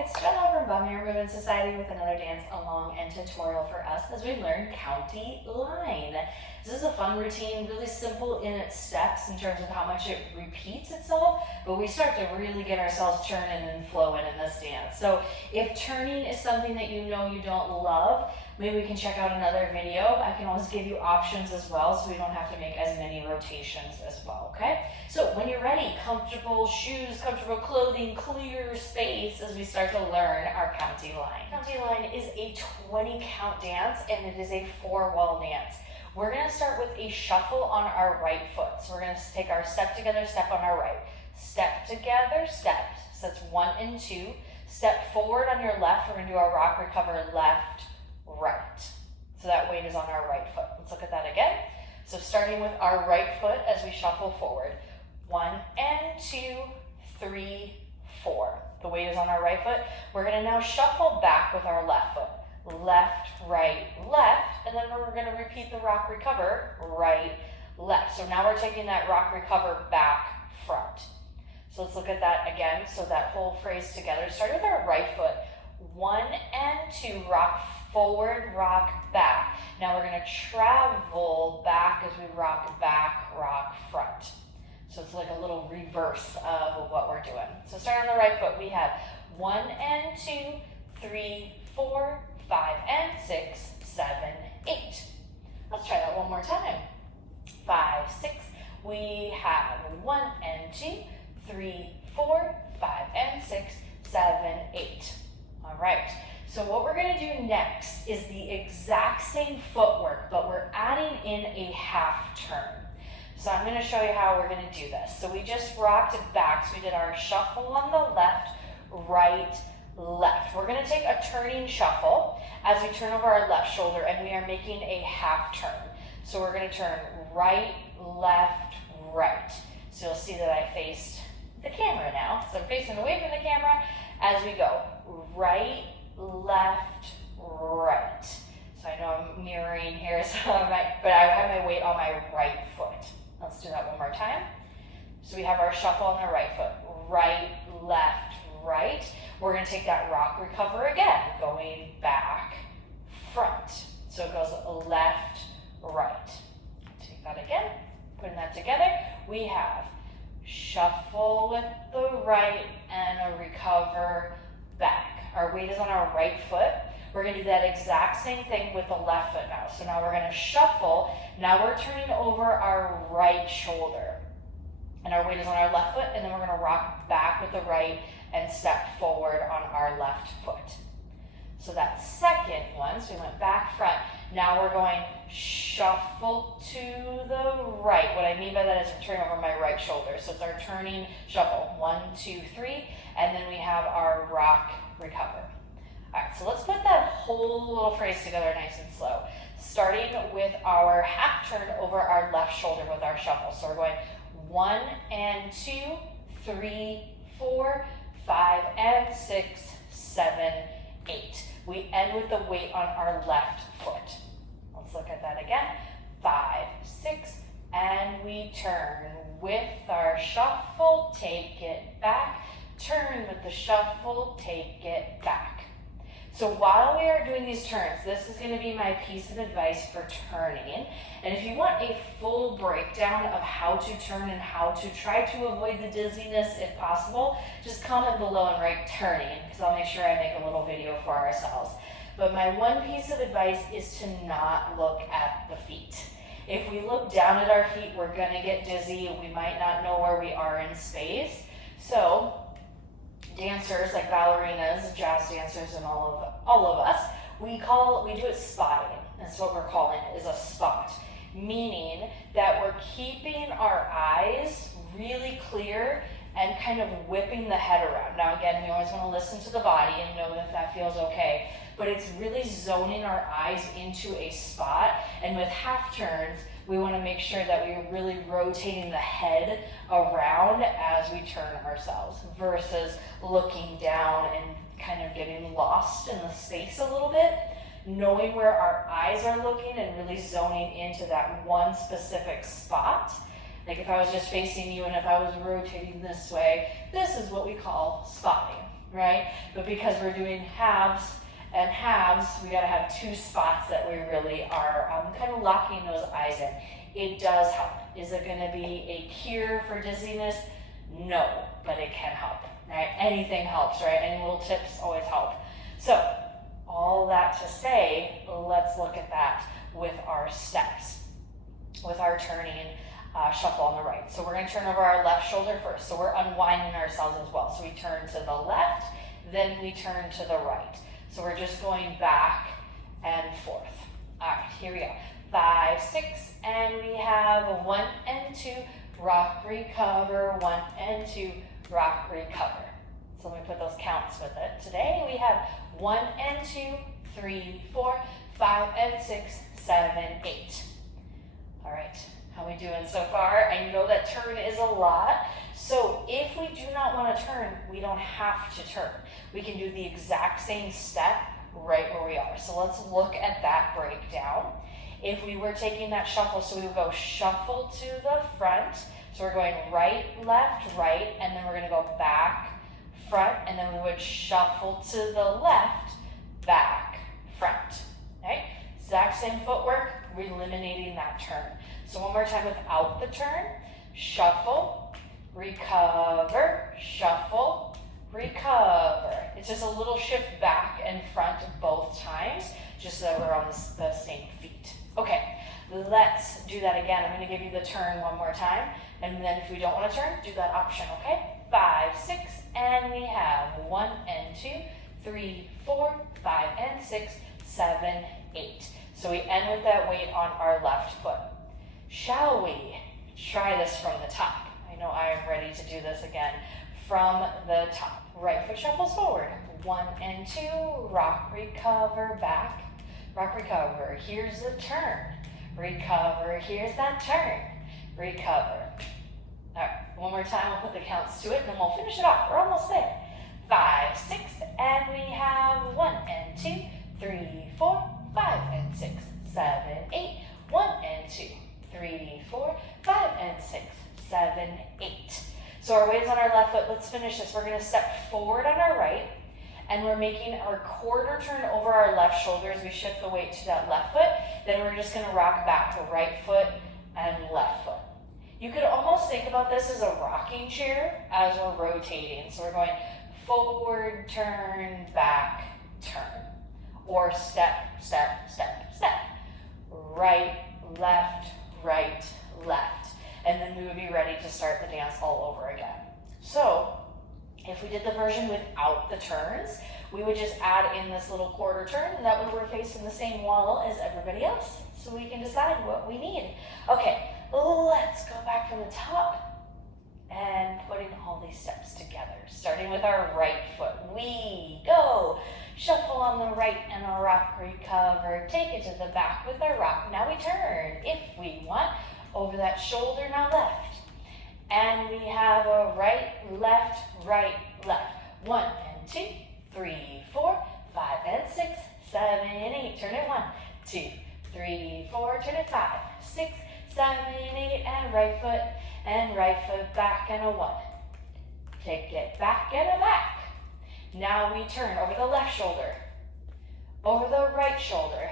It's Jenna from Bomiart Movement Society with another dance along and tutorial for us as we learn county line. This is a fun routine, really simple in its steps in terms of how much it repeats itself, but we start to really get ourselves turning and flowing in this dance. So if turning is something that you know you don't love, maybe we can check out another video. I can always give you options as well so we don't have to make as many rotations as well, okay? So when you're ready, comfortable shoes, comfortable clothing, clear space as we start to learn our county line. County line is a 20 count dance and it is a 4-wall dance. We're gonna start with a shuffle on our right foot. So we're gonna take our step together, step on our right. Step together, step. So that's 1 and 2. Step forward on your left. We're gonna do our rock, recover, left, right. So that weight is on our right foot. Let's look at that again. So starting with our right foot as we shuffle forward. 1 and 2, 3, 4. The weight is on our right foot. We're gonna now shuffle back with our left foot. Left, right, left, and then we're gonna repeat the rock, recover, right, left. So now we're taking that rock, recover, back, front. So let's look at that again. So that whole phrase together. Start with our right foot. 1 and 2, rock forward, rock back. Now we're gonna travel back as we rock back, rock front. So it's like a little reverse of what we're doing. So start on the right foot. We have 1 and 2, 3, 4, 5 and 6, 7, 8. Let's try that one more time. 5, 6. We have 1 and 2, 3, 4, 5 and 6, 7, 8. All right. So what we're going to do next is the exact same footwork, but we're adding in a half turn. So I'm going to show you how we're going to do this. So we just rocked it back. So we did our shuffle on the left, right, left. We're going to take a turning shuffle as we turn over our left shoulder and we are making a half turn. So we're going to turn right, left, right. So you'll see that I faced the camera now. So I'm facing away from the camera as we go. Right, left, right. So I know I'm mirroring here, but I have my weight on my right foot. Let's do that one more time. So we have our shuffle on the right foot. Right, left, right. We're going to take that rock, recover again, going back, front. So it goes left, right. Take that again, putting that together. We have shuffle with the right and a recover back. Our weight is on our right foot. We're going to do that exact same thing with the left foot now. So now we're going to shuffle. Now we're turning over our right shoulder. And our weight is on our left foot, and then we're going to rock back with the right and step forward on our left foot. So that second one, so we went back, front. Now we're going shuffle to the right. What I mean by that is we're turning over my right shoulder. So it's our turning shuffle. 1, 2, 3, and then we have our rock, recover. All right, so let's put that whole little phrase together nice and slow. Starting with our half turn over our left shoulder with our shuffle. So we're going 1 and 2, 3, 4, 5 and 6, 7, 8. We end with the weight on our left foot. Let's look at that again. 5, 6, and we turn with our shuffle, take it back. Turn with the shuffle, take it back. So while we are doing these turns, this is going to be my piece of advice for turning. And if you want a full breakdown of how to turn and how to try to avoid the dizziness if possible, just comment below and write turning, because I'll make sure I make a little video for ourselves. But my one piece of advice is to not look at the feet. If we look down at our feet, we're going to get dizzy. We might not know where we are in space. So dancers like ballerinas, jazz dancers, and all of us, we do it spotting. That's what we're calling it, is a spot. Meaning that we're keeping our eyes really clear and kind of whipping the head around. Now again, we always want to listen to the body and know if that feels okay, but it's really zoning our eyes into a spot. And with half turns, we want to make sure that we're really rotating the head around as we turn ourselves versus looking down and kind of getting lost in the space a little bit. Knowing where our eyes are looking and really zoning into that one specific spot. Like if I was just facing you and if I was rotating this way, this is what we call spotting. right? But because we're doing halves and halves, we gotta have two spots that we really are kind of locking those eyes in. It does help. Is it gonna be a cure for dizziness? No, but it can help, right? Anything helps, right? Any little tips always help. So, all that to say, let's look at that with our steps, with our turning shuffle on the right. So we're gonna turn over our left shoulder first. So we're unwinding ourselves as well. So we turn to the left, then we turn to the right. So we're just going back and forth. All right, here we go. 5, 6, and we have 1 and 2, rock, recover, 1 and 2, rock, recover. So let me put those counts with it. Today we have 1 and 2, 3, 4, 5 and 6, 7, 8. All right, how are we doing so far? I know that turn is a lot. So if we do not want to turn, we don't have to turn. We can do the exact same step right where we are. So let's look at that breakdown. If we were taking that shuffle, so we would go shuffle to the front. So we're going right, left, right, and then we're going to go back, front, and then we would shuffle to the left, back, front. Okay? Exact same footwork, we're eliminating that turn. So one more time without the turn. Shuffle, recover, shuffle, recover. It's just a little shift back and front both times, just so that we're on the same feet. Okay, let's do that again. I'm going to give you the turn one more time, and then if we don't want to turn, do that option, okay? 5, 6, and we have 1 and 2, 3, 4, 5 and 6, 7, 8. So we end with that weight on our left foot. Shall we try this from the top? I know I am ready to do this again from the top. Right foot shuffles forward. 1 and 2, rock, recover, back, rock, recover. Here's the turn. Recover, here's that turn. Recover. All right, one more time, we'll put the counts to it, and then we'll finish it off. We're almost there. 5, 6, and we have 1 and 2, 3, 4, 5 and 6, 7, 8. 1 and 2, 3, 4, 5 and 6, 7, 8. So our weight is on our left foot. Let's finish this. We're going to step forward on our right, and we're making our quarter turn over our left shoulder as we shift the weight to that left foot. Then we're just going to rock back to right foot and left foot. You could almost think about this as a rocking chair as we're rotating. So we're going forward, turn, back, turn. Or step, step, step, step. Right, left, right, left. And then we would be ready to start the dance all over again. So if we did the version without the turns, we would just add in this little quarter turn, and that way we're facing the same wall as everybody else, so we can decide what we need. Okay, let's go back from the top and putting all these steps together, starting with our right foot. We go. Shuffle on the right and a rock, recover. Take it to the back with our rock. Now we turn, if we want, over that shoulder, now left. And we have a right, left, right, left. 1 and 2, 3, 4, 5 and 6, 7 and 8. Turn it 1, 2, 3, 4. Turn it 5, 6, 7, 8. And right foot back and a 1. Take it back and a back. Now we turn over the left shoulder, over the right shoulder,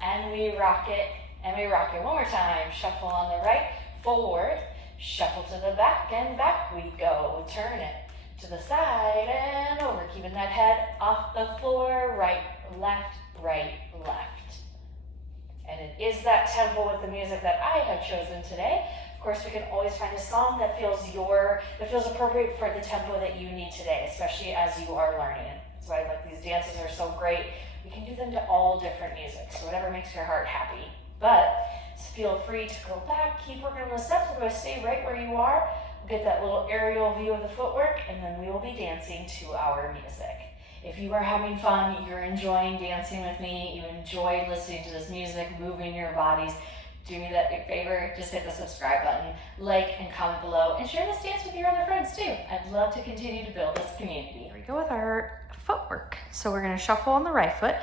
and we rock it, and we rock it. One more time. Shuffle on the right, forward, shuffle to the back, and back we go. Turn it to the side and over, keeping that head off the floor. Right, left, left. And it is that tempo with the music that I have chosen today. Of course, we can always find a song that feels appropriate for the tempo that you need today, especially as you are learning. That's why these dances are so great. We can do them to all different music, so whatever makes your heart happy. But feel free to go back, keep working on the steps. We're going to stay right where you are. We'll get that little aerial view of the footwork, and then we will be dancing to our music. If you are having fun, you're enjoying dancing with me, you enjoy listening to this music, moving your bodies, do me that big favor, just hit the subscribe button, like and comment below, and share this dance with your other friends too. I'd love to continue to build this community. Here we go with our footwork. So we're going to shuffle on the right foot,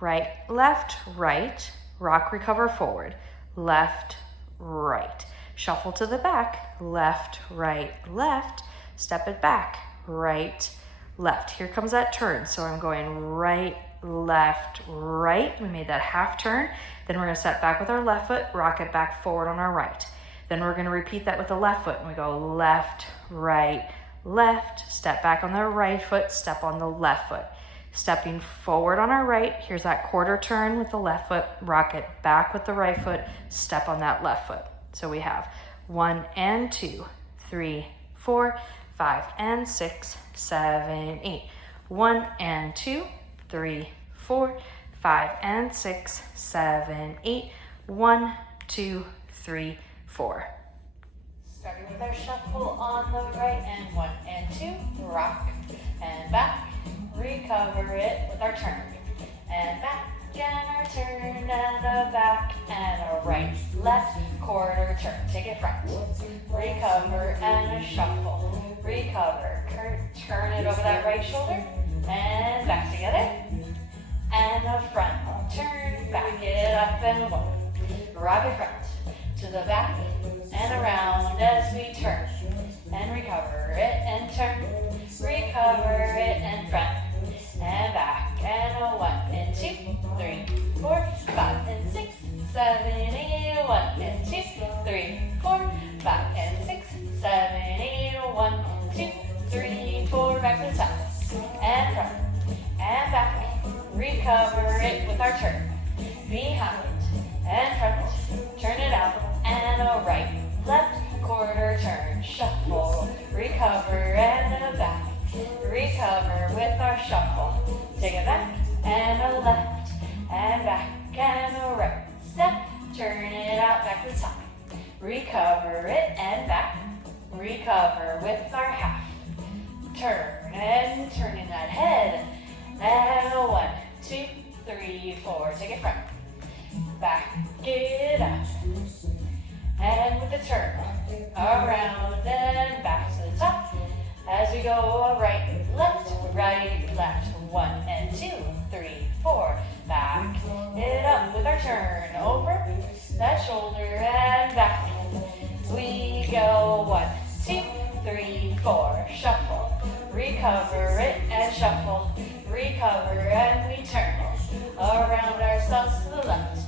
right, left, right, rock, recover, forward, left, right. Shuffle to the back, left, right, left, step it back, right, left. Here comes that turn. So I'm going right, left, right. We made that half turn. Then we're gonna step back with our left foot, rock it back forward on our right. Then we're gonna repeat that with the left foot. And we go left, right, left, step back on the right foot, step on the left foot. Stepping forward on our right, here's that quarter turn with the left foot, rock it back with the right foot, step on that left foot. So we have 1 and 2, 3, 4, 5 and 6, 7, 8. 1 and 2, 3, 4, 5 and 6, 7, 8. 1, 2, 3, 4. Starting with our shuffle on the right and 1 and 2, rock and back, recover it with our turn and back and our turn and a back and a right, left, quarter turn, take it front, recover and a shuffle, recover, turn it over that right shoulder and back together and a front, turn, back it up and one, rock it front to the back and around as we turn and recover it and turn, recover it and front and back and a 1 and 2, 3, 4, 5 and 6, 7, 8, 1 and 2, 3, 4, 5 and 6, 7, 8, 1, 2, 3, 4, back to the top and front and back, recover it with our turn, behind and front, turn it out and a right, left, quarter turn, shuffle, recover and a back, recover with our shuffle, take it back and a left and back and a right, step, turn it out back to the top, recover it and back, recover with our half, turn and turning that head and a 1, 2, 3, 4, take it front, back it up. And with the turn, around and back to the top. As we go right, left, 1 and 2, 3, 4. Back it up with our turn, over that shoulder and back. We go 1, 2, 3, 4. Shuffle, recover it and shuffle, recover and we turn. Around ourselves to the left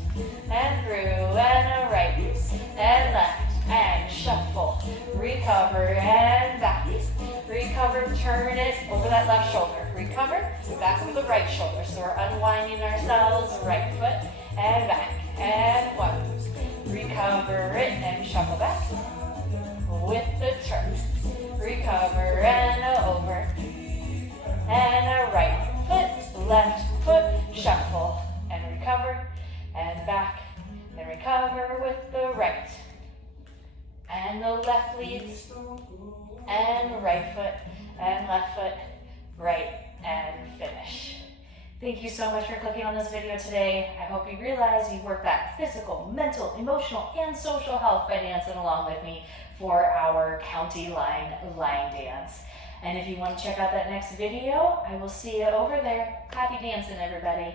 and through and a right and left and shuffle, recover and back, recover, turn it over that left shoulder, recover, back with the right shoulder, so we're unwinding ourselves, right foot and back and 1, recover it and shuffle back with the turn, recover and over and a right foot, left foot, shuffle and recover and back and recover with the right and the left leads and right foot and left foot, right and finish. Thank you so much for clicking on this video today. I hope you realize you work that physical, mental, emotional, and social health by dancing along with me for our county line dance. And if you want to check out that next video, I will see you over there. Happy dancing, everybody.